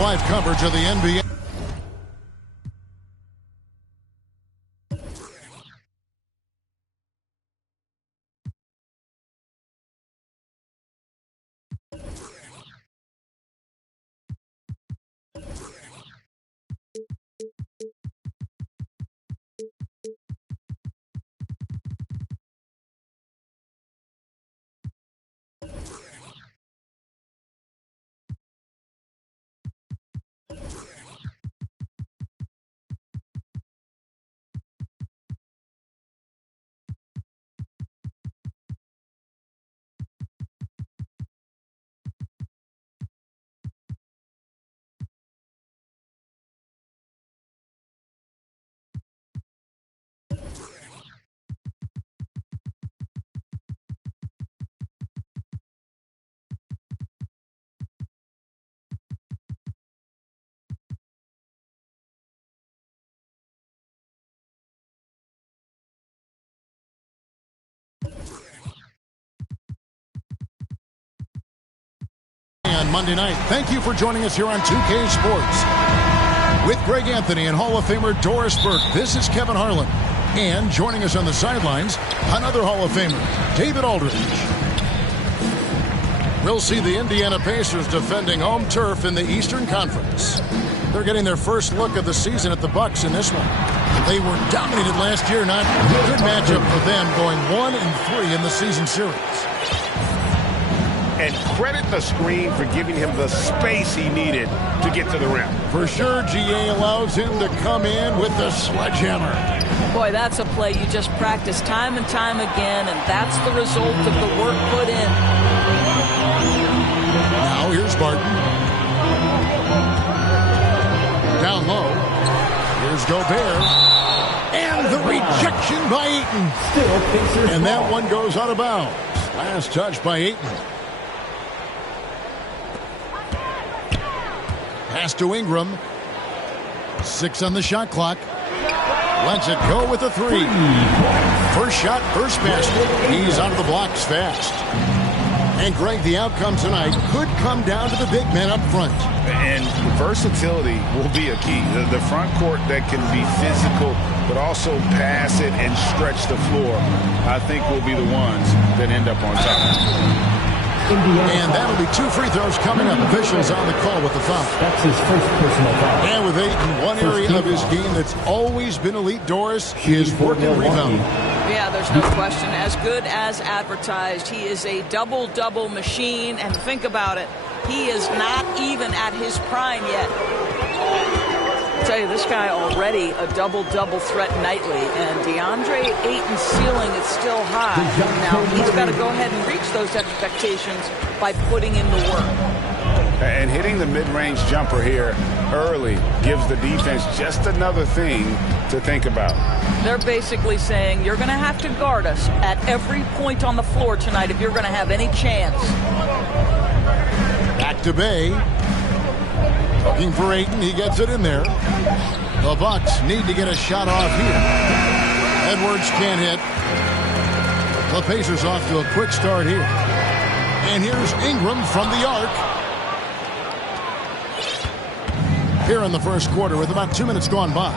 live coverage of the NBA. On Monday night. Thank you for joining us here on 2K Sports. With Greg Anthony and Hall of Famer Doris Burke, this is Kevin Harlan. And joining us on the sidelines, another Hall of Famer, David Aldridge. We'll see the Indiana Pacers defending home turf in the Eastern Conference. They're getting their first look of the season at the Bucks in this one. They were dominated last year, not a good matchup for them, going 1-3 in the season series. And credit the screen for giving him the space he needed to get to the rim. For sure, GA allows him to come in with the sledgehammer. Boy, that's a play you just practice time and time again, and that's the result of the work put in. Now here's Barton. Down low. Here's Gobert. And the rejection by Ayton. And that one goes out of bounds. Last touch by Ayton. Pass to Ingram. 6 on the shot clock. Lets it go with a 3. First shot, first basket. He's out of the blocks fast. And Greg, the outcome tonight could come down to the big man up front. And versatility will be a key. The front court that can be physical, but also pass it and stretch the floor, I think will be the ones that end up on top. And that'll be 2 free throws coming up. Officials on the call with the foul. That's his first personal foul. And with Ayton, one area of his game that's always been elite, Doris, is working rebound. Yeah, there's no question. As good as advertised, he is a double-double machine. And think about it, he is not even at his prime yet. I'll tell you, this guy already a double-double threat nightly. And DeAndre Ayton's ceiling is still high. Now, he's got to go ahead and reach those expectations by putting in the work. And hitting the mid-range jumper here early gives the defense just another thing to think about. They're basically saying you're going to have to guard us at every point on the floor tonight if you're going to have any chance. Back to Bay. Looking for Ayton. He gets it in there. The Bucks need to get a shot off here. Edwards can't hit. The Pacers off to a quick start here. And here's Ingram from the arc. Here in the first quarter with about 2 minutes gone by.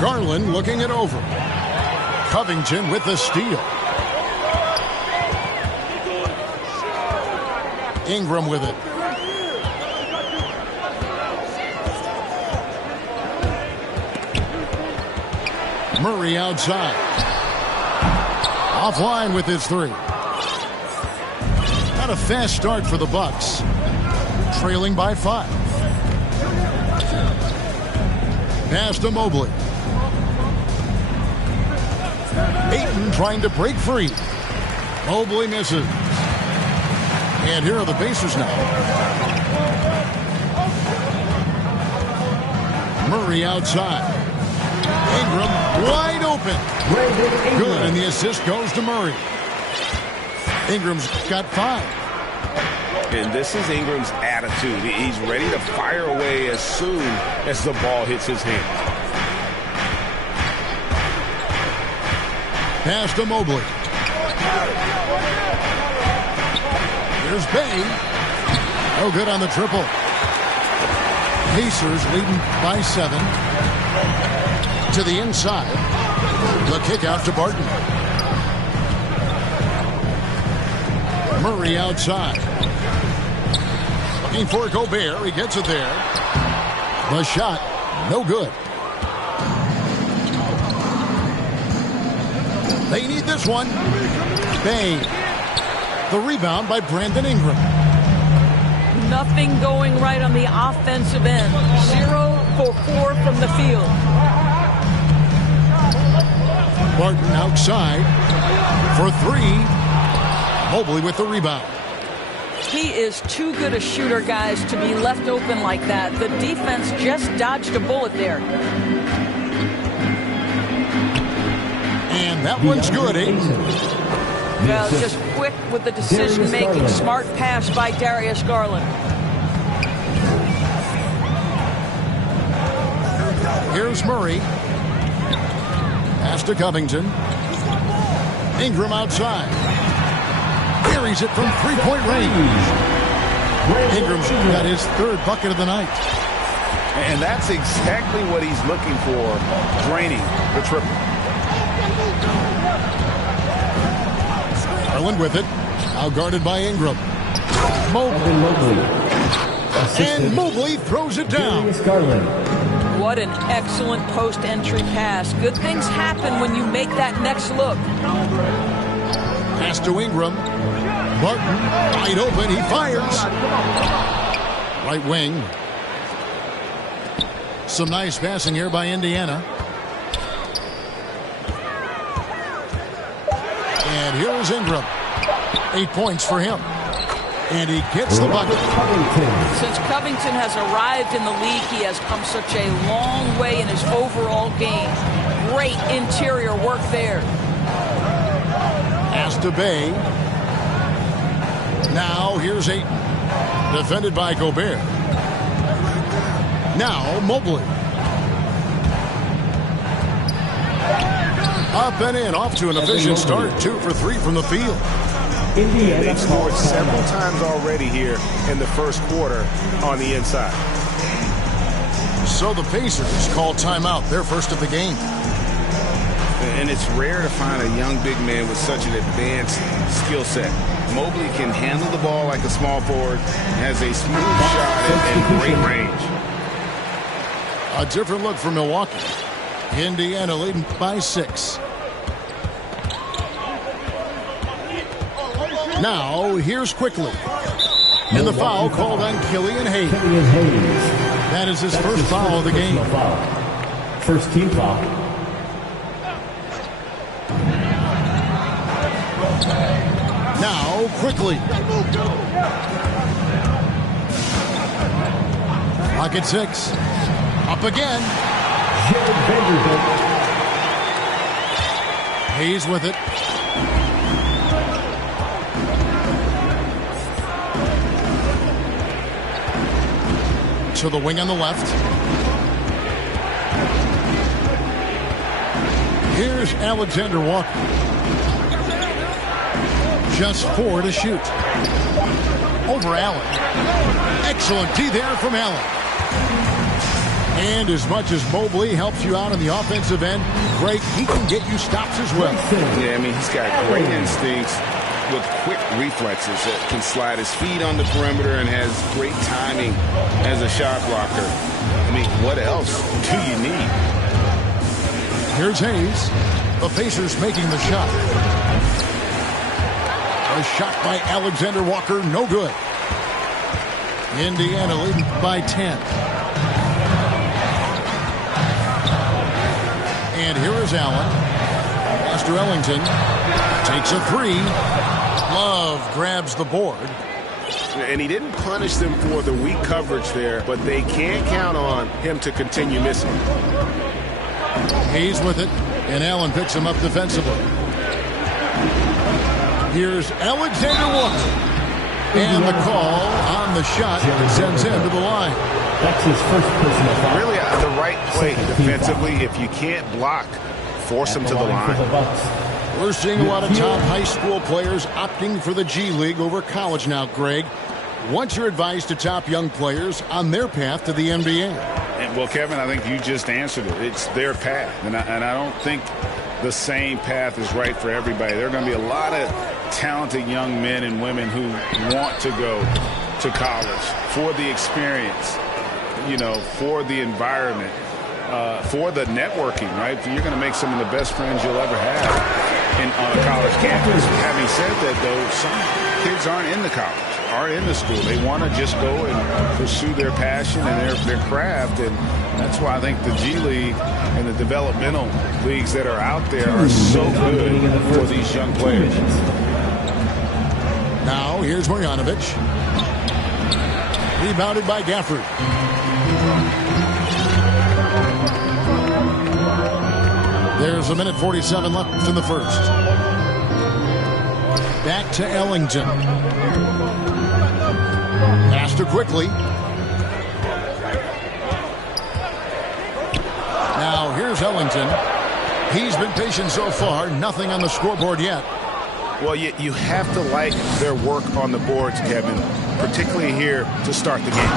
Garland looking it over. Covington with the steal. Ingram with it. Murray outside. Offline with his 3. Not a fast start for the Bucks. Trailing by 5. Pass to Mobley. Ayton trying to break free. Mobley misses. And here are the Pacers now. Murray outside. Ingram wide open. Good, and the assist goes to Murray. Ingram's got 5. And this is Ingram's attitude. He's ready to fire away as soon as the ball hits his hand. Pass to Mobley. Here's Bay. No good on the triple. Pacers leading by 7. To the inside. The kick out to Barton. Murray outside. Looking for Gobert. He gets it there. The shot, no good. They need this one. Bay. The rebound by Brandon Ingram. Nothing going right on the offensive end. 0 for 4 from the field. Barton outside for 3. Mobley with the rebound. He is too good a shooter, guys, to be left open like that. The defense just dodged a bullet there. And that one's good, Aiden. Well, just quick with the decision-making. Smart pass by Darius Garland. Here's Murray. Pass to Covington. Ingram outside. Carries it from three-point range. Ingram's got his 3rd bucket of the night. And that's exactly what he's looking for, draining the triple. Garland with it. Now guarded by Ingram. Mobley. And Mobley throws it down. What an excellent post-entry pass. Good things happen when you make that next look. Pass to Ingram. Barton, wide open, he fires. Right wing. Some nice passing here by Indiana. And here's Ingram. 8 points for him. And he gets the bucket. Since Covington has arrived in the league, he has come such a long way in his overall game. Great interior work there. Pass to Bay. Now here's Ayton. Defended by Gobert. Now Mobley. Up and in, off to an efficient start. 2 for 3 from the field. They've scored several times already here in the first quarter on the inside. So the Pacers call timeout, their first of the game. And it's rare to find a young big man with such an advanced skill set. Mobley can handle the ball like a small forward, has a smooth shot and great range. A different look for Milwaukee. Indiana leading by 6. Now, here's Quickly. And the foul called on Killian Hayes. That is his first foul of the game. First team foul. Now, Quickly. Pocket 6. Up again. Hayes with it. To the wing on the left. Here's Alexander Walker. Just 4 to shoot. Over Allen. Excellent D there from Allen. And as much as Mobley helps you out on the offensive end, great, he can get you stops as well. Yeah, I mean, he's got great instincts with quick reflexes that can slide his feet on the perimeter and has great timing as a shot blocker. I mean, what else do you need? Here's Hayes. The Pacers making the shot. A shot by Alexander Walker, no good. Indiana leading by 10. And here is Allen. Master Ellington takes a 3. Love grabs the board. And he didn't punish them for the weak coverage there, but they can't count on him to continue missing. Hayes with it, and Allen picks him up defensively. Here's Alexander Walker. And the call on the shot sends him to the line. That's his first personal foul. Really the right play defensively. If you can't block, force him to the line. We're seeing a lot of top high school players opting for the G League over college now, Greg. What's your advice to top young players on their path to the NBA? Well, Kevin, I think you just answered it. It's their path. And I don't think the same path is right for everybody. There are going to be a lot of talented young men and women who want to go to college for the experience, for the environment, for the networking, right? You're going to make some of the best friends you'll ever have on a college campus. Having said that, though, some kids aren't in the college, aren't in the school. They want to just go and pursue their passion and their craft, and that's why I think the G League and the developmental leagues that are out there are so good for these young players. Now, here's Marjanovic. Rebounded by Gafford. There's 1:47 left in the first. Back to Ellington. Pass to quickly. Now here's Ellington. He's been patient so far. Nothing on the scoreboard yet. Well, you have to like their work on the boards, Kevin, particularly here to start the game.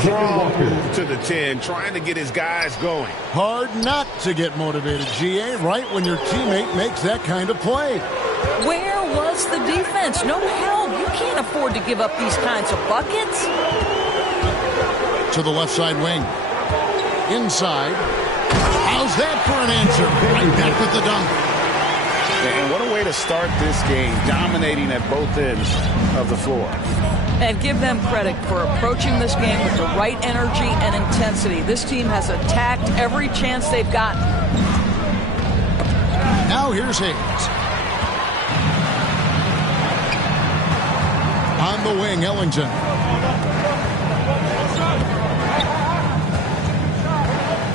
Strong to the 10, trying to get his guys going. Hard not to get motivated, GA, right when your teammate makes that kind of play. Where was the defense? No help. You can't afford to give up these kinds of buckets. To the left side wing. Inside. How's that for an answer? Right back with the dunk. And what a way to start this game, dominating at both ends of the floor. And give them credit for approaching this game with the right energy and intensity. This team has attacked every chance they've gotten. Now here's Hayes. On the wing, Ellington.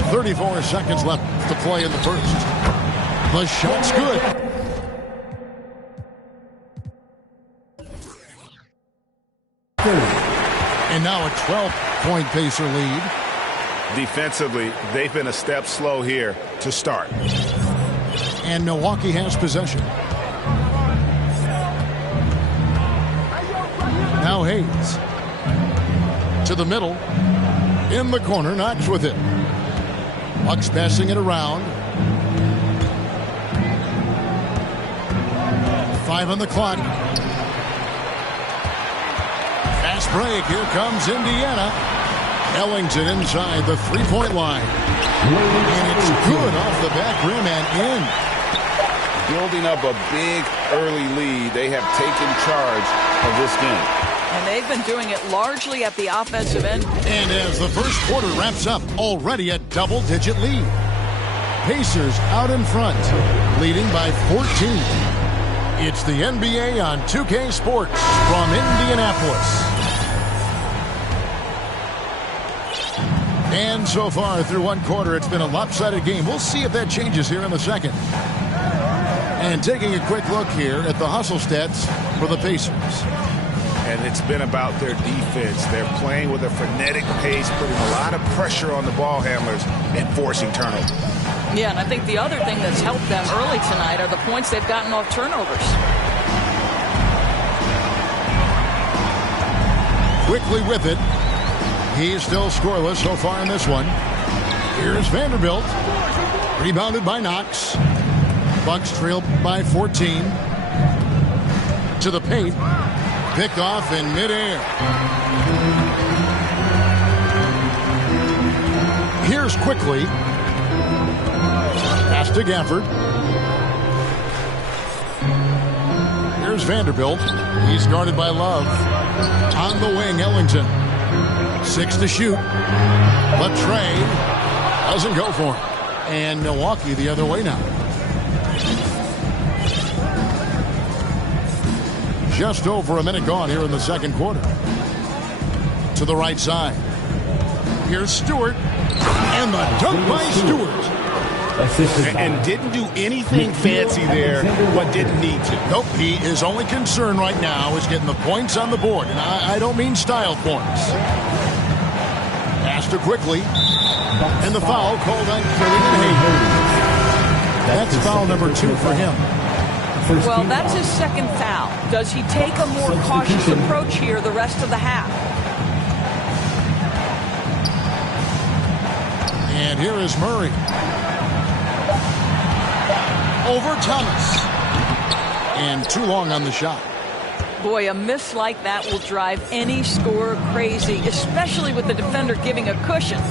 .34 seconds left to play in the first. The shot's good. And now a 12-point Pacer lead. Defensively, they've been a step slow here to start. And Milwaukee has possession. Now Hayes. To the middle. In the corner, Knox with it. Bucks passing it around. 5 on the clock. Fast break. Here comes Indiana. Ellington inside the three-point line. And it's good off the back rim and in. Building up a big early lead. They have taken charge of this game. And they've been doing it largely at the offensive end. And as the first quarter wraps up, already a double-digit lead. Pacers out in front, leading by 14. It's the NBA on 2K Sports from Indianapolis. And so far through one quarter, it's been a lopsided game. We'll see if that changes here in the second. And taking a quick look here at the hustle stats for the Pacers. And it's been about their defense. They're playing with a frenetic pace, putting a lot of pressure on the ball handlers and forcing turnovers. Yeah, and I think the other thing that's helped them early tonight are the points they've gotten off turnovers. Quickly with it. He's still scoreless so far in this one. Here's Vanderbilt. Rebounded by Knox. Bucks trail by 14. To the paint. Picked off in midair. Here's quickly. Pass to Gafford. Here's Vanderbilt. He's guarded by Love. On the wing, Ellington. 6 to shoot. But Trey doesn't go for him. And Milwaukee the other way now. Just over a minute gone here in the second quarter. To the right side. Here's Stewart. And the dunk by Stewart. And didn't do anything fancy there, but didn't need to. Nope, his only concern right now is getting the points on the board. And I don't mean style points. Pass to quickly. And the foul called on Killian Hayes. That's foul number 2 for him. Well, that's his second foul. Does he take a more cautious approach here the rest of the half? And here is Murray. Over Thomas. And too long on the shot. Boy, a miss like that will drive any scorer crazy, especially with the defender giving a cushion.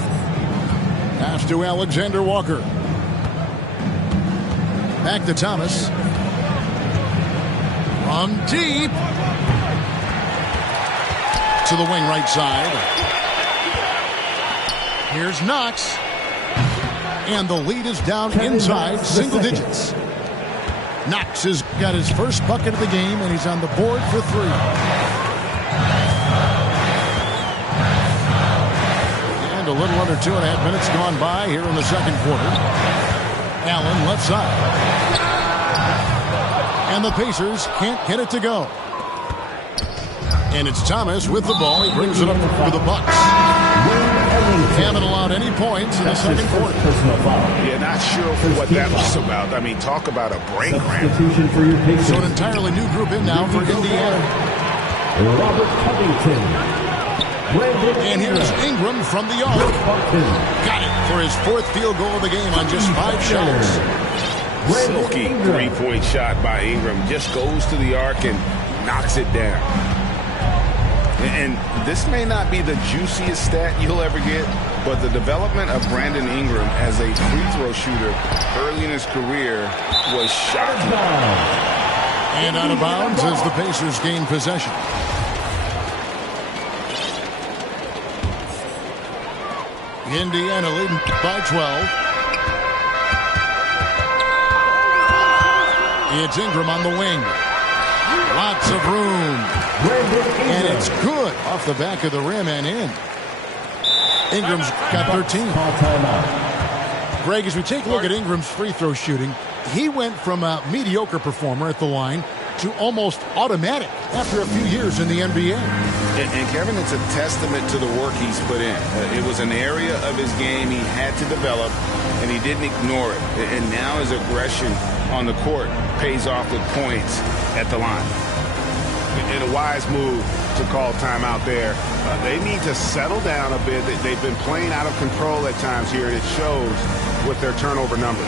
Pass to Alexander Walker. Back to Thomas. From deep. To the wing right side. Here's Knox. And the lead is down inside single digits. Knox has got his first bucket of the game, and he's on the board for 3. And a little under 2.5 minutes gone by here in the second quarter. Allen left side. And the Pacers can't get it to go. And it's Thomas with the ball. He brings it up for the Bucks. Haven't allowed any points in the second quarter. Yeah, not sure what that was about. I mean, talk about a brain cramp. So an entirely new group in now for Indiana. Robert Covington. And here's Ingram from the arc. Got it for his 4th field goal of the game on just 5 shots. Silky 3-point shot by Ingram. Just goes to the arc and knocks it down. And this may not be the juiciest stat you'll ever get, but the development of Brandon Ingram as a free throw shooter early in his career was shocking. And out of bounds as the Pacers gain possession. Indiana leading by 12. It's Ingram on the wing. Lots of room. And it's good off the back of the rim and in. Ingram's got 13. Greg, as we take a look at Ingram's free throw shooting, he went from a mediocre performer at the line to almost automatic after a few years in the NBA. And Kevin, it's a testament to the work he's put in. It was an area of his game he had to develop, and he didn't ignore it. And now his aggression on the court pays off with points at the line. And a wise move to call timeout there. They need to settle down a bit. They've been playing out of control at times here, and it shows with their turnover numbers.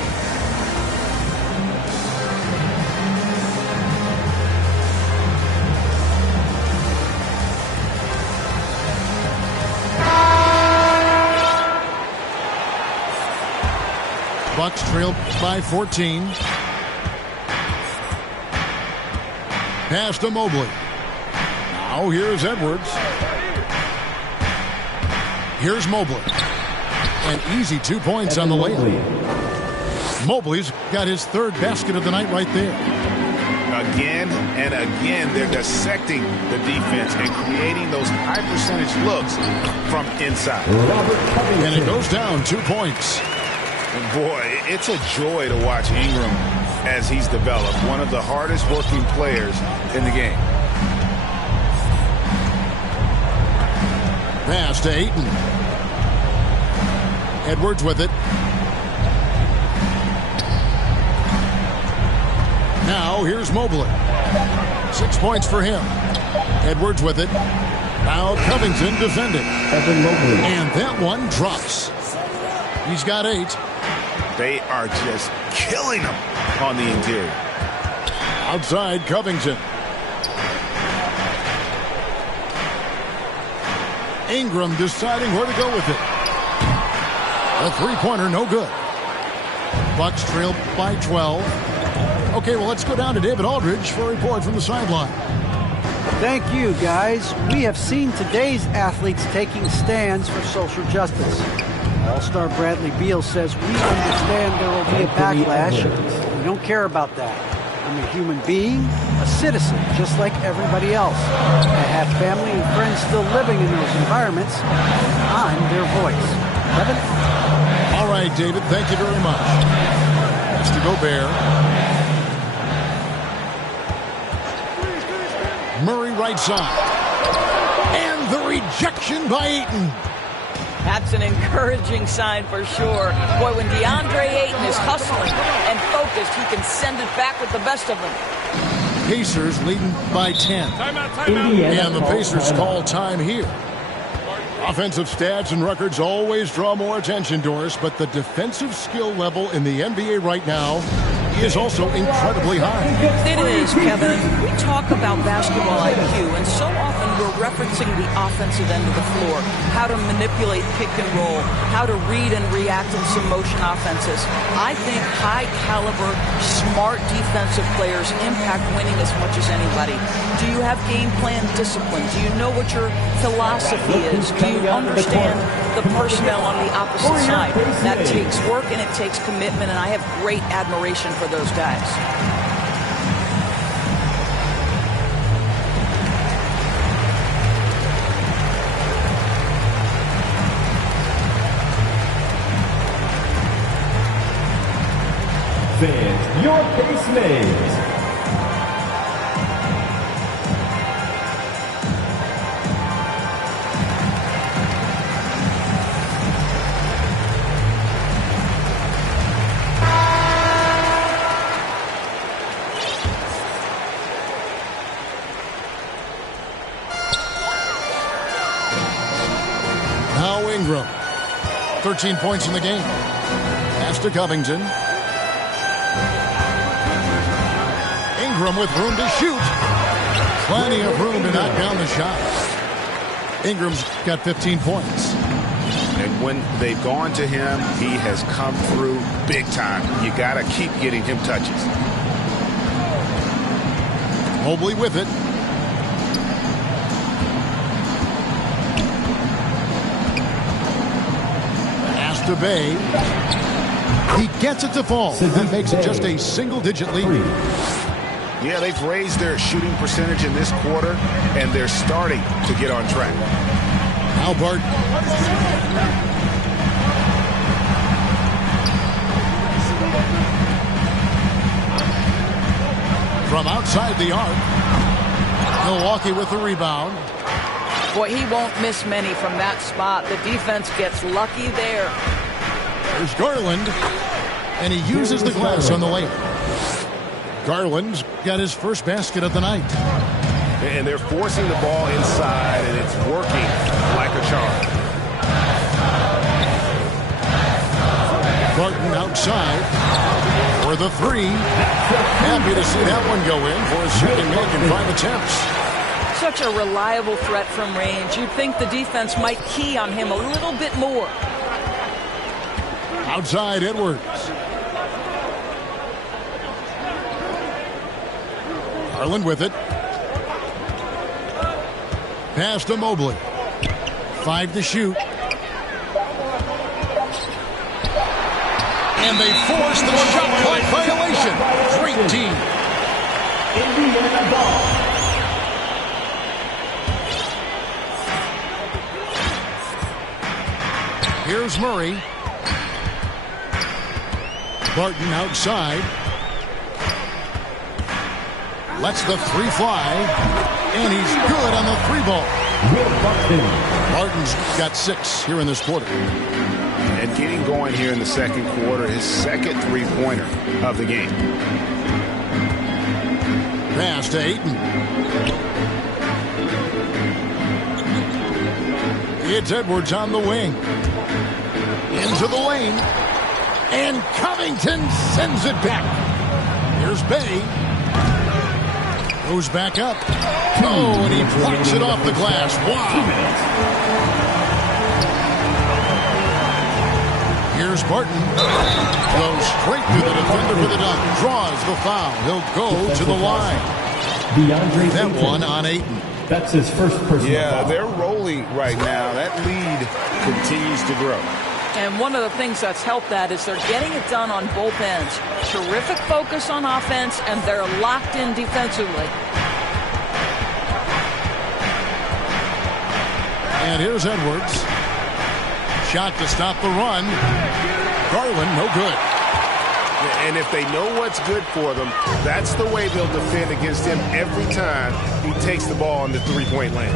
Bucks trail by 14. Pass to Mobley. Now here's Edwards. Here's Mobley. An easy 2 points on the layup. Mobley's got his 3rd basket of the night right there. Again and again, they're dissecting the defense and creating those high percentage looks from inside. And it goes down 2 points. And boy, it's a joy to watch Ingram as he's developed. One of the hardest working players in the game. Pass to Ayton. Edwards with it. Now here's Mobley. 6 points for him. Edwards with it. Now Covington defending. And that one drops. He's got 8. They are just killing him on the interior. Outside Covington. Ingram deciding where to go with it. A 3-pointer, no good. Bucks trail by 12. Okay, well, let's go down to David Aldridge for a report from the sideline. Thank you, guys. We have seen today's athletes taking stands for social justice. All-star Bradley Beal says, we understand there will be a backlash. We don't care about that. I'm a human being, a citizen, just like everybody else. I have family and friends still living in those environments. I'm their voice. Kevin? All right, David, thank you very much. That's to Gobert. Murray right side. And the rejection by Ayton. That's an encouraging sign for sure. Boy, when DeAndre Ayton is hustling and focused, he can send it back with the best of them. Pacers leading by 10. Timeout. And the Pacers call time here. Offensive stats and records always draw more attention, Doris, but the defensive skill level in the NBA right now is also incredibly high. It is, Kevin. We talk about basketball IQ, and so often we're referencing the offensive end of the floor, how to manipulate pick and roll, how to read and react in some motion offenses. I think high-caliber, smart defensive players impact winning as much as anybody. Do you have game plan discipline? Do you know what your philosophy is? Do you understand the personnel on the opposite side? That takes work and it takes commitment, and I have great admiration for those guys. Fans, your base names. Now Ingram. 13 points in the game. Pass to Covington. Ingram with room to shoot. Plenty of room to knock down the shot. Ingram's got 15 points. And when they've gone to him, he has come through big time. You got to keep getting him touches. Mobley with it. Pass to Bay. He gets it to fall. That makes it just a single-digit lead. Yeah, they've raised their shooting percentage in this quarter, and they're starting to get on track. Albert. From outside the arc. Milwaukee with the rebound. Boy, he won't miss many from that spot. The defense gets lucky there. There's Garland. And he uses the glass on the layup. Garland's got his first basket of the night. And they're forcing the ball inside, and it's working like a charm. Barton outside for the three. Happy to see that one go in for his second make in 5 attempts. Such a reliable threat from range. You'd think the defense might key on him a little bit more. Outside Edwards. Garland with it. Pass to Mobley. 5 to shoot. And they force the shot clock violation. Great team. Indiana ball. Here's Murray. Barton outside. Lets the three fly. And he's good on the three ball. Barton's got 6 here in this quarter. And getting going here in the second quarter, his second three-pointer of the game. Pass to Ayton. It's Edwards on the wing. Into the lane. And Covington sends it back. Here's Bay. Goes back up. Oh, and he plucks it off the glass. Wow. Here's Barton. Goes straight to the defender for the dunk. Draws the foul. He'll go to the line. That one on Ayton. That's his first personal foul. They're rolling right now. That lead continues to grow. And one of the things that's helped that is they're getting it done on both ends. Terrific focus on offense, and they're locked in defensively. And here's Edwards. Shot to stop the run. Garland, no good. And if they know what's good for them, that's the way they'll defend against him every time he takes the ball in the three-point lane.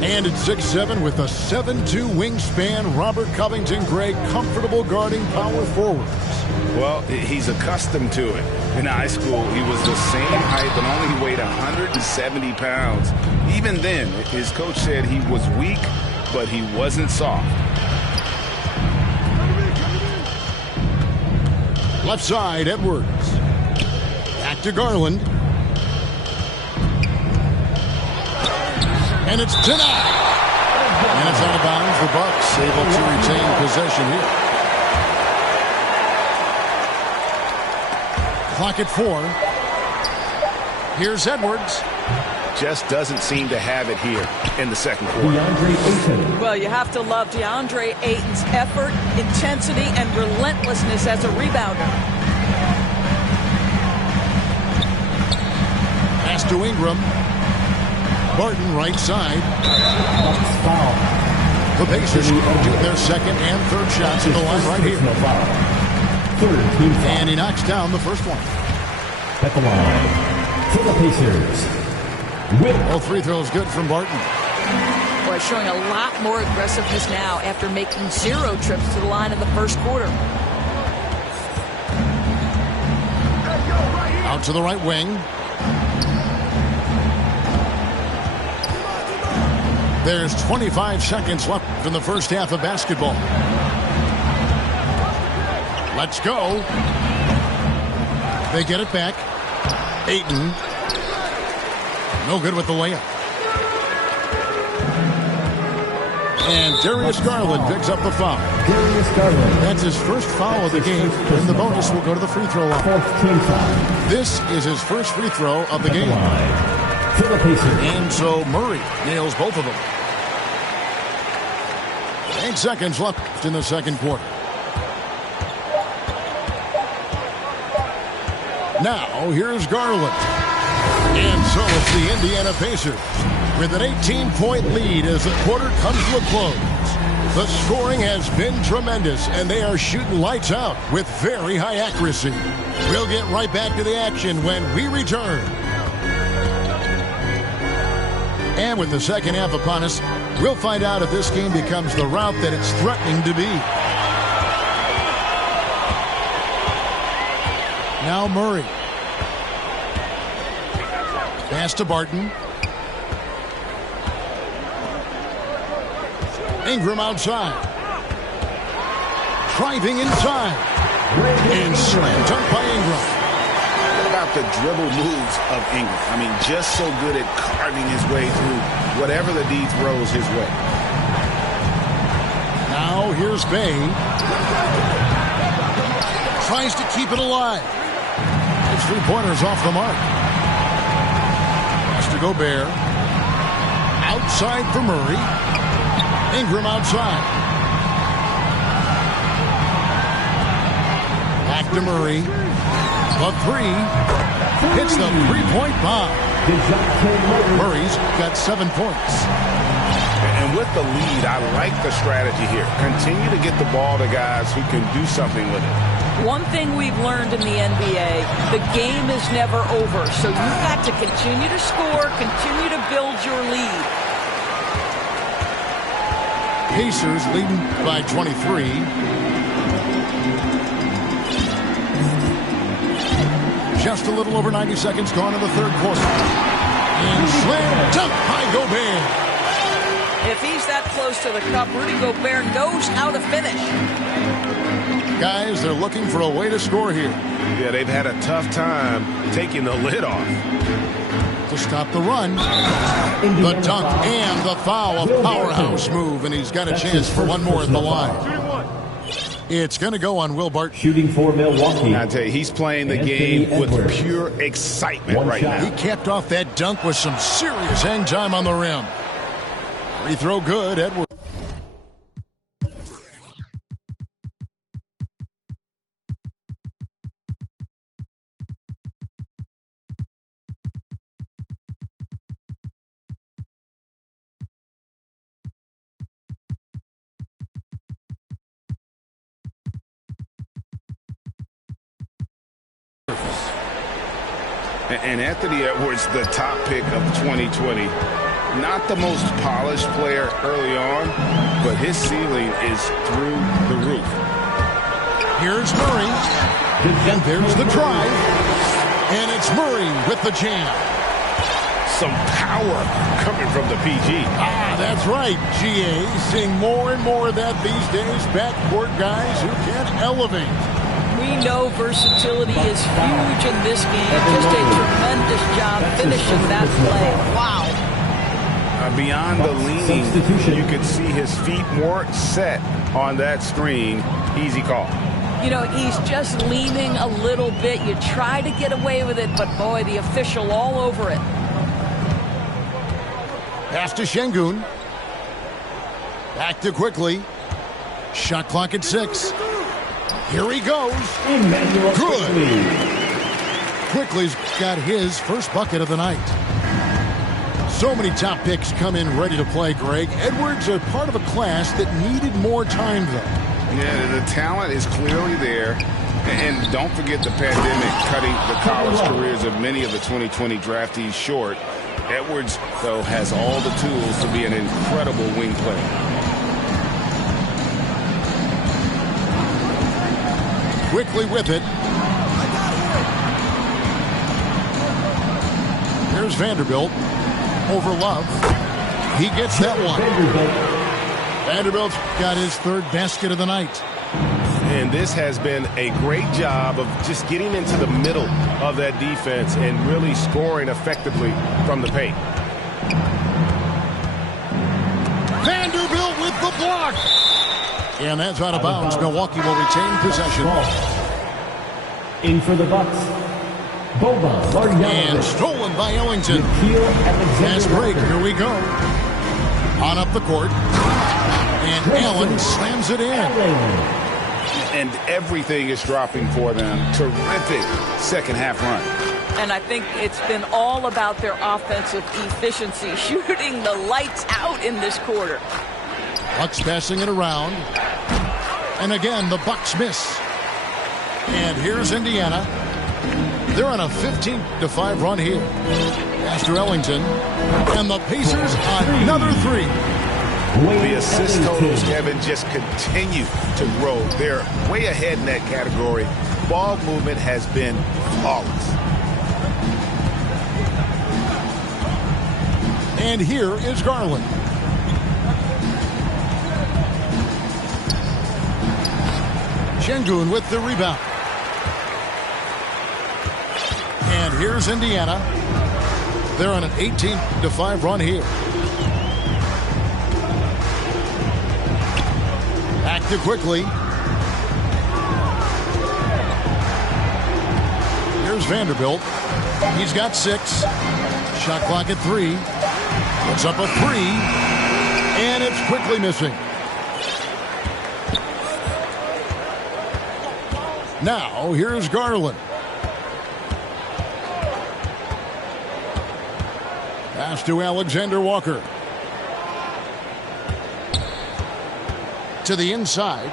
And at 6'7" with a 7'2" wingspan, Robert Covington Gray comfortable guarding power forwards. Well, he's accustomed to it. In high school, he was the same height, but only weighed 170 pounds. Even then, his coach said he was weak, but he wasn't soft. Left side, Edwards. Back to Garland. And it's denied. And it's out of bounds. The Bucks able to retain possession here. Clock at 4. Here's Edwards. Just doesn't seem to have it here in the second quarter. Well, you have to love DeAndre Ayton's effort, intensity, and relentlessness as a rebounder. Pass to Ingram. Barton right side. The Pacers do their second and third shots at the line right here. And he knocks down the first one. At the line for the Pacers. All free throws good from Barton. Boy, showing a lot more aggressiveness now after making 0 trips to the line in the first quarter. Out to the right wing. There's 25 seconds left in the first half of basketball. Let's go. They get it back. Ayton. No good with the layup. And Darius Garland picks up the foul. Darius Garland. That's his first foul of the game, and the bonus will go to the free throw line. Fourth team foul. This is his first free throw of the game. For the Pacers. And so Murray nails both of them. 8 seconds left in the second quarter. Now, here's Garland. And so it's the Indiana Pacers with an 18-point lead as the quarter comes to a close. The scoring has been tremendous, and they are shooting lights out with very high accuracy. We'll get right back to the action when we return. And with the second half upon us, we'll find out if this game becomes the rout that it's threatening to be. Now Murray. Pass to Barton. Ingram outside. Driving inside. And slam dunk by Ingram. What about the dribble moves of Ingram? I mean, just so good at carving his way through whatever the D throws his way. Now here's Bay. Tries to keep it alive. His three-pointers off the mark. Pass to Gobert. Outside for Murray. Ingram outside. Back to Murray. The three. Hits the three-point bomb. Murray's got 7 points. And with the lead, I like the strategy here. Continue to get the ball to guys who can do something with it. One thing we've learned in the NBA, the game is never over. So you've got to continue to score, continue to build your lead. Pacers leading by 23. Just a little over 90 seconds gone in the third quarter. And slam dunk by Gobert. If he's that close to the cup, Rudy Gobert knows how to finish. Guys, they're looking for a way to score here. Yeah, they've had a tough time taking the lid off. To stop the run. The dunk and the foul. A powerhouse move, and he's got a chance for one more at the line. It's going to go on Will Barton. Shooting for Milwaukee. I tell you, he's playing the game with pure excitement right now. He capped off that dunk with some serious hang time on the rim. Free throw good, Edwards. And Anthony Edwards, the top pick of 2020. Not the most polished player early on, but his ceiling is through the roof. Here's Murray. And there's the drive. And it's Murray with the jam. Some power coming from the PG. That's right, GA. Seeing more and more of that these days. Backcourt guys who can elevate. We know versatility is huge in this game. Just a tremendous job finishing that play. Wow. Beyond the leaning, you could see his feet more set on that screen. Easy call. You know, he's just leaning a little bit. You try to get away with it, but boy, the official all over it. Pass to Şengün. Back to Quickly. Shot clock at 6. Here he goes. Good. Quickly's got his first bucket of the night. So many top picks come in ready to play, Greg. Edwards are part of a class that needed more time, though. Yeah, the talent is clearly there. And don't forget the pandemic cutting the college careers of many of the 2020 draftees short. Edwards, though, has all the tools to be an incredible wing player. Quickly with it. Here's Vanderbilt. Over Love. He gets that one. Vanderbilt's got his third basket of the night. And this has been a great job of just getting into the middle of that defense and really scoring effectively from the paint. Vanderbilt with the block. And that's out of bounds. Milwaukee will retain possession. In for the Bucks, Boba and stolen by Ellington. Fast break. Here we go. On up the court. And Allen slams it in. And everything is dropping for them. Terrific second half run. And I think it's been all about their offensive efficiency, shooting the lights out in this quarter. Bucks passing it around. And again, the Bucks miss. And here's Indiana. They're on a 15-5 run here. Pass to Ellington. And the Pacers another three. The assist totals, Kevin, just continue to grow. They're way ahead in that category. Ball movement has been flawless. And here is Garland. Şengün with the rebound. And here's Indiana. They're on an 18-5 run here. Back to Quickly. Here's Vanderbilt. He's got 6. Shot clock at 3. Puts up a 3. And it's Quickly missing. Now, here's Garland. Pass to Alexander Walker. To the inside.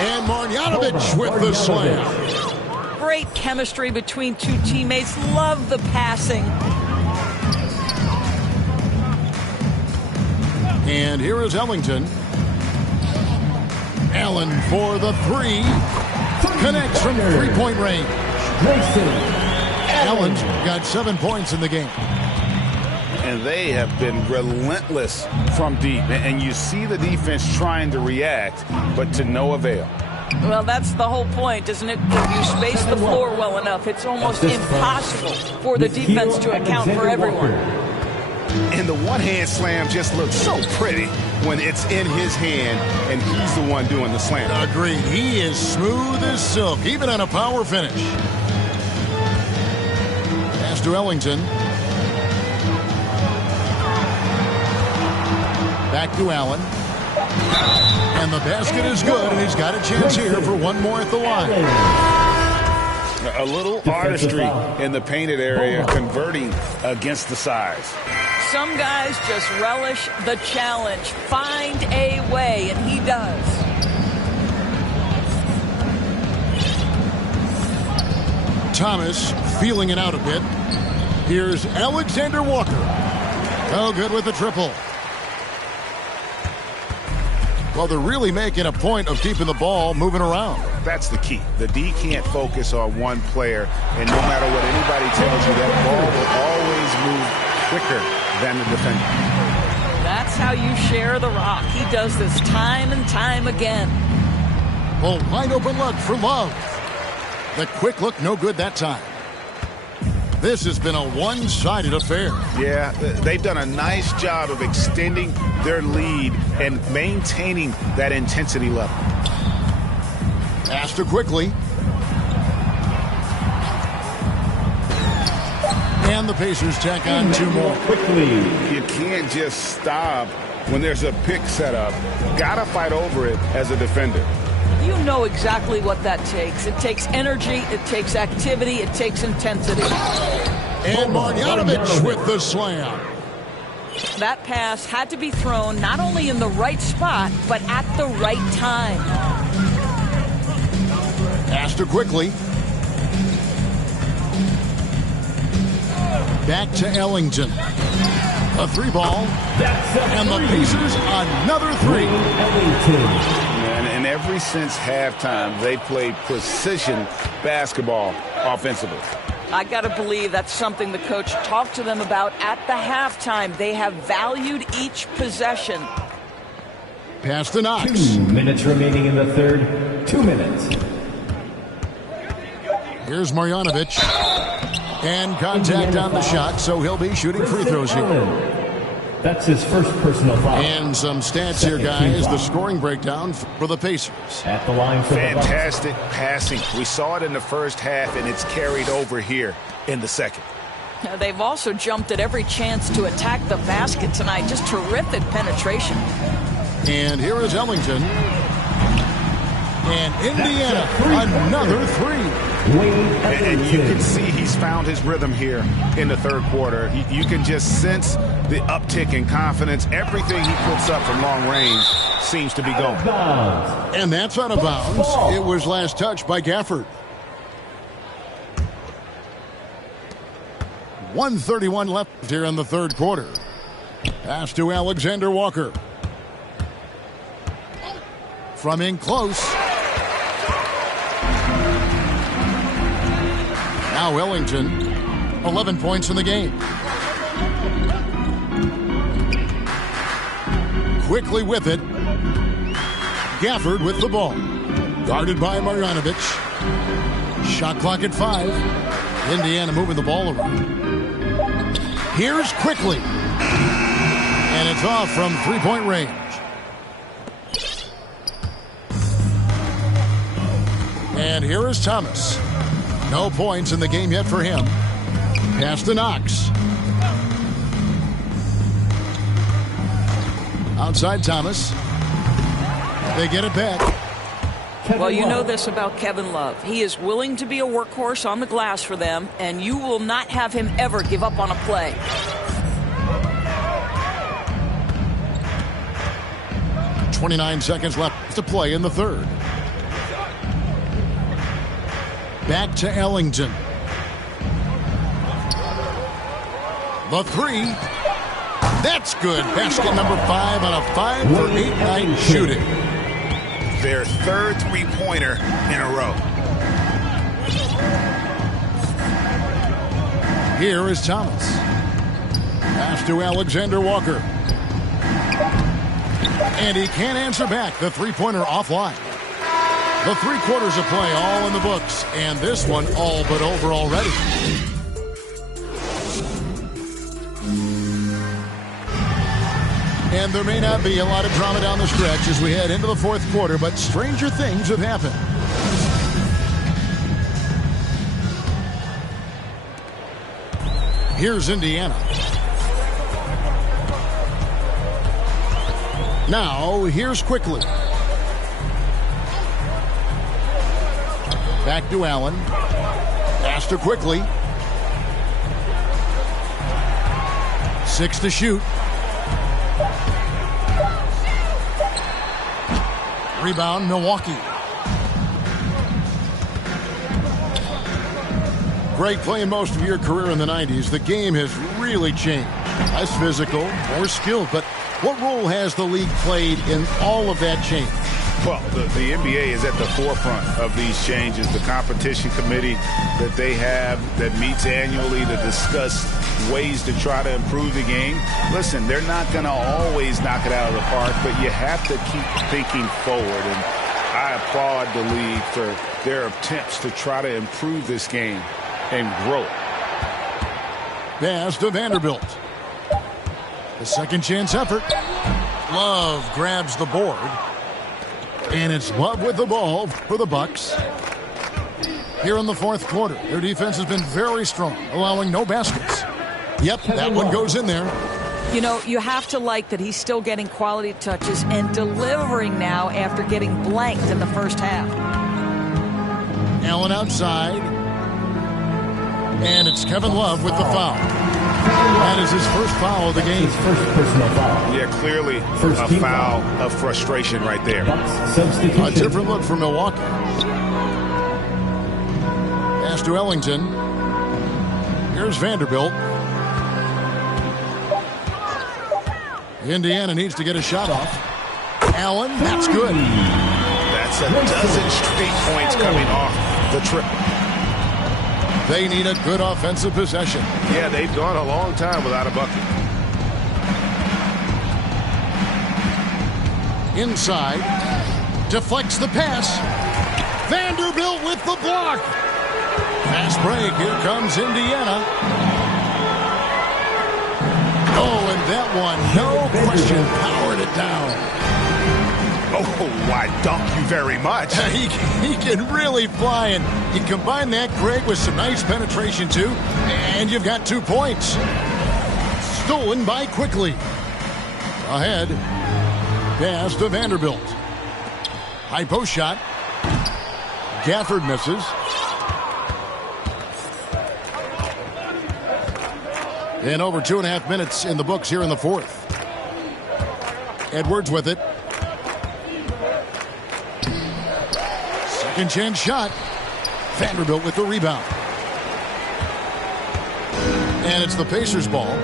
And Marjanovic with the slam. Great chemistry between two teammates. Love the passing. And here is Ellington. Allen for the 3. Connects from three-point range. Allen's got 7 points in the game. And they have been relentless from deep. And you see the defense trying to react, but to no avail. Well, that's the whole point, isn't it? If you space the floor well enough, it's almost impossible for the defense to account for everyone. And the one-hand slam just looks so pretty when it's in his hand and he's the one doing the slam. Agreed. He is smooth as silk, even on a power finish. Pass to Ellington. Back to Allen. And the basket is good, and he's got a chance here for one more at the line. A little artistry in the painted area, converting against the size. Some guys just relish the challenge. Find a way, and he does. Thomas feeling it out a bit. Here's Alexander Walker. No good with the triple. Well, they're really making a point of keeping the ball moving around. That's the key. The D can't focus on one player, and no matter what anybody tells you, that ball will always move quicker than the defender. That's how you share the rock. He does this time and time again. Well, wide open look for Love. The quick look, no good that time. This has been a one-sided affair. Yeah, they've done a nice job of extending their lead and maintaining that intensity level. Pass to quickly. And the Pacers tack on 2 more. Quickly. You can't just stop when there's a pick set up. Gotta fight over it as a defender. You know exactly what that takes. It takes energy, it takes activity, it takes intensity. And Marjanovic with the slam. That pass had to be thrown not only in the right spot, but at the right time. Pass to quickly. Back to Ellington. A 3 ball. And the Pacers another 3. And ever since halftime, they played precision basketball offensively. I got to believe that's something the coach talked to them about at the halftime. They have valued each possession. Pass to Knox. 2 minutes remaining in the third. 2 minutes. Here's Marjanovic. And contact on the shot, so he'll be shooting free throws here. That's his first personal foul. And some stats here, guys. The scoring breakdown for the Pacers. At the line for Fantastic passing. We saw it in the first half, and it's carried over here in the second. Now, they've also jumped at every chance to attack the basket tonight. Just terrific penetration. And here is Ellington. And Indiana, another 3. And you can see he's found his rhythm here in the third quarter. You can just sense the uptick in confidence. Everything he puts up from long range seems to be going. And that's out of bounds. It was last touched by Gafford. 1:31 left here in the third quarter. Pass to Alexander Walker. From in close. Now Ellington, 11 points in the game. Quickly with it. Gafford with the ball. Guarded by Marjanovic. Shot clock at 5. Indiana moving the ball around. Here's quickly. And it's off from 3-point range. And here is Thomas. No points in the game yet for him. Pass to Knox. Outside Thomas. They get it back. Well, you know this about Kevin Love. He is willing to be a workhorse on the glass for them, and you will not have him ever give up on a play. .29 seconds left to play in the third. Back to Ellington. The 3. That's good. Basket number 5 on a 5-for-8 night shooting. Their third three-pointer in a row. Here is Thomas. Pass to Alexander Walker. And he can't answer back. The three-pointer offline. The 3 quarters of play all in the books, and this one all but over already. And there may not be a lot of drama down the stretch as we head into the fourth quarter, but stranger things have happened. Here's Indiana. Now, here's quickly. Back to Allen. Pass to quickly. 6 to shoot. Rebound, Milwaukee. Great playing most of your career in the 90s. The game has really changed. less physical, more skilled. But what role has the league played in all of that change? Well, the NBA is at the forefront of these changes. The competition committee that they have that meets annually to discuss ways to try to improve the game. Listen, they're not going to always knock it out of the park, but you have to keep thinking forward. And I applaud the league for their attempts to try to improve this game and grow it. Pass to Vanderbilt. The second chance effort. Love grabs the board. And it's Love with the ball for the Bucks. Here in the fourth quarter, their defense has been very strong, allowing no baskets. Yep, that one goes in there. You know, you have to like that he's still getting quality touches and delivering now after getting blanked in the first half. Allen outside. And it's Kevin Love with the foul. That is his first foul of the game. His first personal foul. Yeah, clearly First a foul of frustration right there. Substitution. A different look for Milwaukee. Pass to Ellington. Here's Vanderbilt. Indiana needs to get a shot off. Allen, that's good. That's a dozen straight points coming off the trip. They need a good offensive possession. Yeah, they've gone a long time without a bucket. Inside. Deflects the pass. Vanderbilt with the block. Fast break. Here comes Indiana. Oh, and that one, no question, powered it down. Oh, why, thank you very much. He can really fly, and you combine that, Greg, with some nice penetration, too, and you've got 2 points. Stolen by Quickly. Ahead. Pass to Vanderbilt. High post shot. Gafford misses. And over 2.5 minutes in the books here in the fourth. Edwards with it. Second chance shot. Vanderbilt with the rebound. And it's the Pacers ball.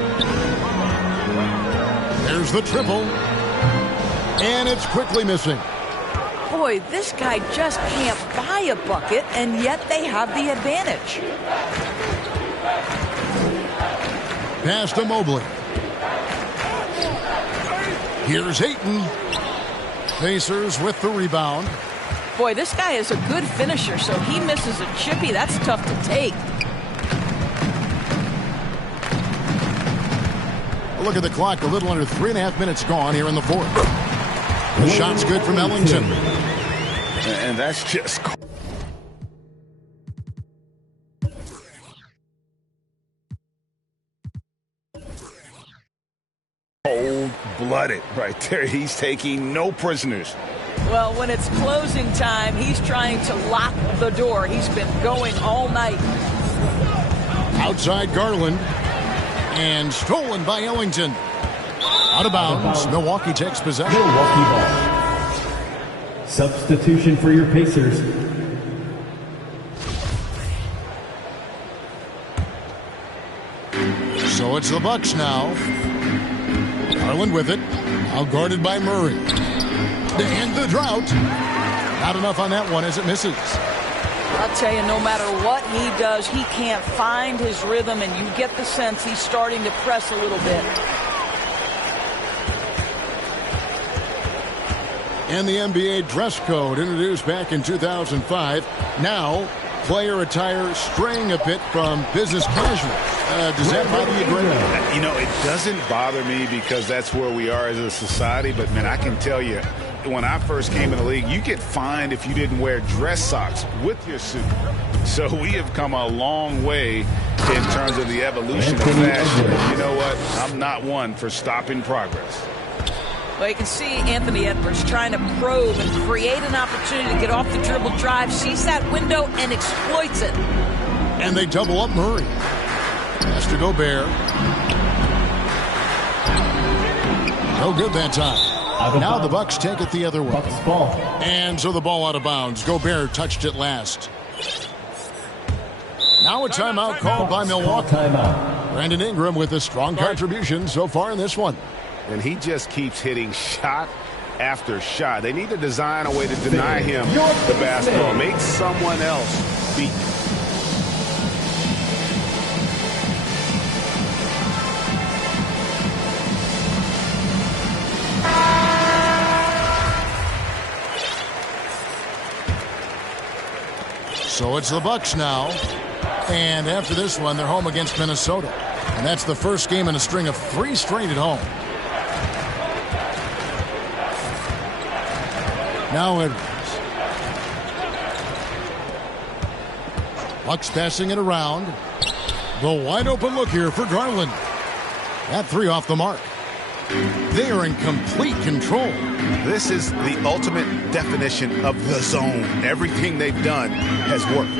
There's the triple. And it's Quickly missing. Boy, this guy just can't buy a bucket, and yet they have the advantage. Pass to Mobley. Here's Ayton. Pacers with the rebound. Boy, this guy is a good finisher, so he misses a chippy. That's tough to take. Look at the clock. A little under 3.5 minutes gone here in the fourth. The shot's good from Ellington. And that's just cold-blooded right there. He's taking no prisoners. Well, when it's closing time, he's trying to lock the door. He's been going all night. Outside Garland. And stolen by Ellington. Out of bounds. Milwaukee takes possession. Milwaukee ball. Substitution for your Pacers. So it's the Bucks now. Garland with it. Now guarded by Murray. And the drought. Not enough on that one as it misses. I'll tell you, no matter what he does, he can't find his rhythm, and you get the sense he's starting to press a little bit. And the NBA dress code introduced back in 2005. Now, player attire straying a bit from business casual. Does that bother you, Greg? You know, it doesn't bother me because that's where we are as a society. But, man, I can tell you, when I first came in the league, you get fined if you didn't wear dress socks with your suit. So we have come a long way in terms of the evolution of fashion. You know what? I'm not one for stopping progress. Well, you can see Anthony Edwards trying to probe and create an opportunity to get off the dribble drive, sees that window, and exploits it. And they double up Murray. Has to Gobert. No good that time. Now the Bucks take it the other way. Bucks ball. And so the ball out of bounds. Gobert touched it last. Now a timeout called by Milwaukee. Timeout. Brandon Ingram with a strong contribution so far in this one. And he just keeps hitting shot after shot. They need to design a way to deny him the basketball. Make someone else beat. So it's the Bucks now. And after this one, they're home against Minnesota. And that's the first game in a string of 3 straight at home. Now Edwards. Bucks passing it around. The wide open look here for Garland. That 3 off the mark. They are in complete control. This is the ultimate definition of the zone. Everything they've done has worked.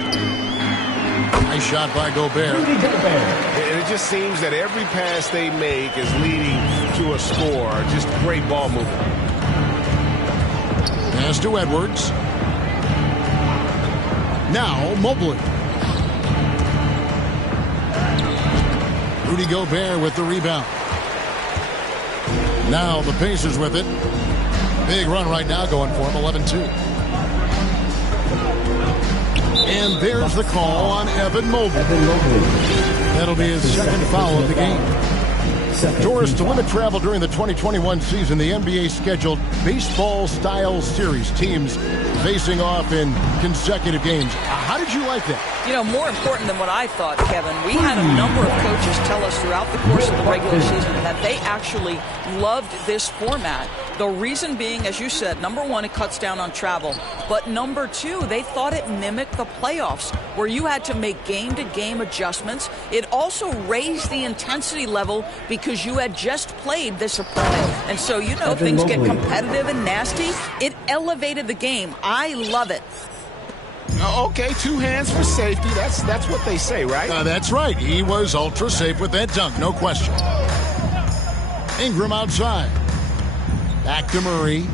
Nice shot by Gobert. And it just seems that every pass they make is leading to a score. Just great ball movement. Pass to Edwards. Now Mobley. Rudy Gobert with the rebound. Now the Pacers with it. Big run right now going for him, 11-2. And there's the call on Evan Mobley. That'll be his second foul of the game. Doris, to limit travel during the 2021 season, the NBA scheduled baseball-style series, teams facing off in consecutive games. How did you like that? You know, more important than what I thought, Kevin, we had a number of coaches tell us throughout the course of the regular season that they actually loved this format. The reason being, as you said, number one, it cuts down on travel. But number two, they thought it mimicked the playoffs, where you had to make game-to-game adjustments. It also raised the intensity level because you had just played this opponent. And so, you know, things get competitive and nasty. It elevated the game. I love it. Okay, 2 hands for safety. That's what they say, right? That's right. He was ultra safe with that dunk, no question. Ingram outside. Back to Murray.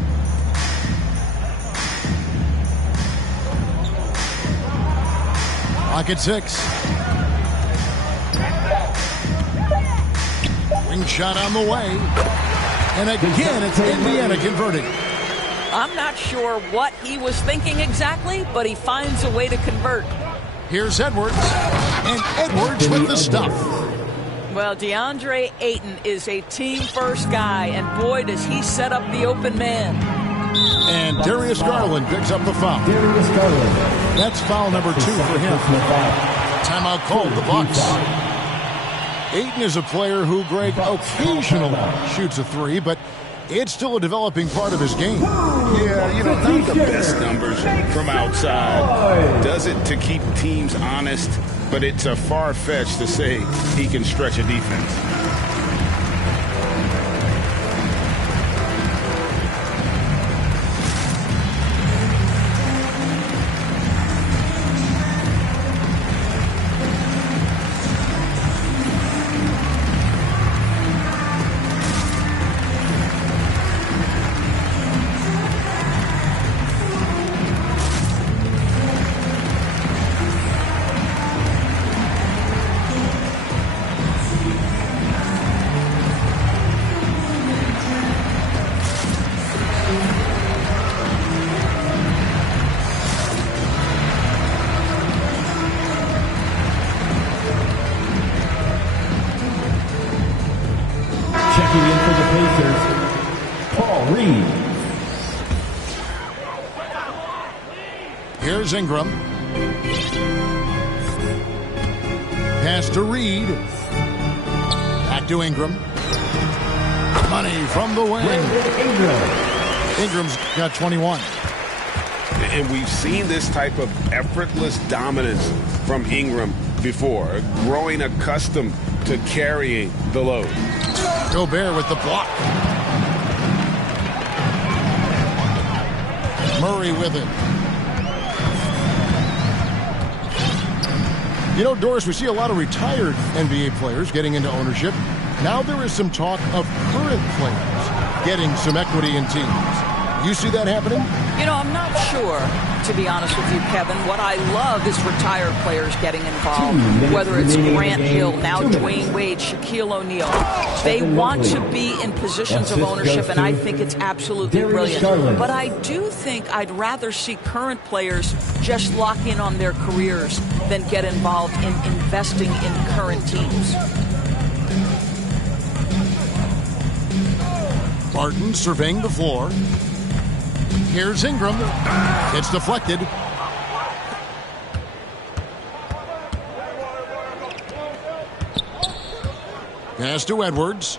Pocket 6. Ring shot on the way. And again, it's Indiana converting. I'm not sure what he was thinking exactly, but he finds a way to convert. Here's Edwards. And Edwards with the stuff. Well, DeAndre Ayton is a team-first guy, and boy, does he set up the open man. And Darius Garland picks up the foul. Darius Garland. That's foul number 2 for him. Timeout called the Bucks. Ayton is a player who, Greg, occasionally shoots a 3, but it's still a developing part of his game. Yeah, you know, not the best numbers from outside. Does it to keep teams honest, but it's a far-fetched to say he can stretch a defense. Checking in for the Pacers, Paul Reed. Here's Ingram. Pass to Reed. Back to Ingram. Money from the wing. Ingram's got 21. And we've seen this type of effortless dominance from Ingram before, growing accustomed to carrying the load. Gobert with the block. Murray with it. You know, Doris, we see a lot of retired NBA players getting into ownership. Now there is some talk of current players getting some equity in teams. You see that happening? You know, I'm not sure, to be honest with you, Kevin. What I love is retired players getting involved, whether it's Grant Hill, now Dwayne Wade, Shaquille O'Neal. They want to be in positions of ownership, and I think it's absolutely brilliant. But I do think I'd rather see current players just lock in on their careers than get involved in investing in current teams. Barton surveying the floor. Here's Ingram. It's deflected. Pass to Edwards.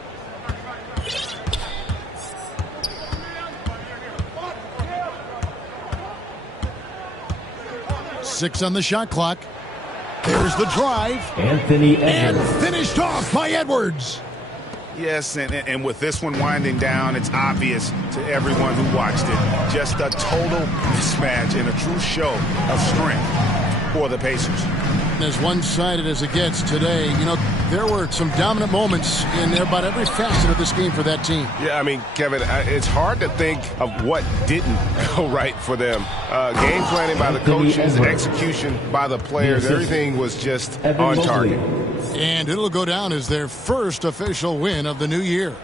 Six on the shot clock. Here's the drive. Anthony And Edwards. finished off by Edwards. Yes, and with this one winding down, it's obvious to everyone who watched it. Just a total mismatch and a true show of strength for the Pacers. As one-sided as it gets today, you know, there were some dominant moments in about every facet of this game for that team. Yeah, I mean, Kevin, it's hard to think of what didn't go right for them. Game planning by the coaches, execution by the players, everything was just on target. And it'll go down as their first official win of the new year.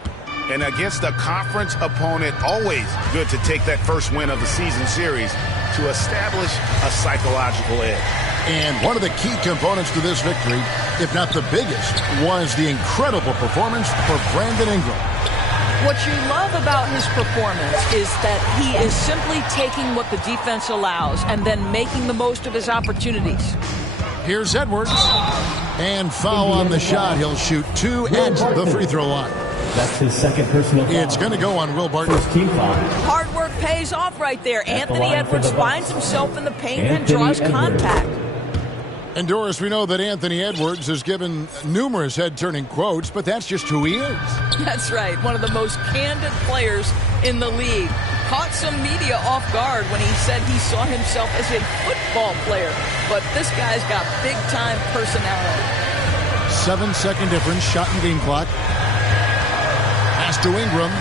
And against a conference opponent, always good to take that first win of the season series to establish a psychological edge. And one of the key components to this victory, if not the biggest, was the incredible performance for Brandon Ingram. What you love about his performance is that he is simply taking what the defense allows and then making the most of his opportunities. Here's Edwards. And foul on the shot. He'll shoot 2 at the free throw line. That's his second personal foul. It's going to go on Will Barton. First team foul. Hard work pays off right there. Anthony line for Edwards the finds Bucks. himself in the paint and Anthony draws Edwards. contact. And Doris, we know that Anthony Edwards has given numerous head-turning quotes, but that's just who he is. That's right. One of the most candid players in the league. Caught some media off guard when he said he saw himself as a football player. But this guy's got big-time personality. 7-second difference, shot and game clock. Pass to Ingram.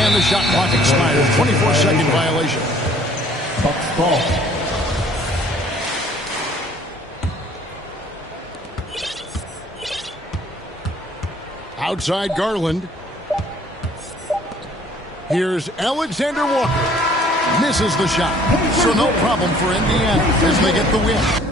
And the shot clock expires. 24-second violation. Bucks ball. Outside Garland. Here's Alexander Walker. Misses the shot. So no problem for Indiana as they get the win.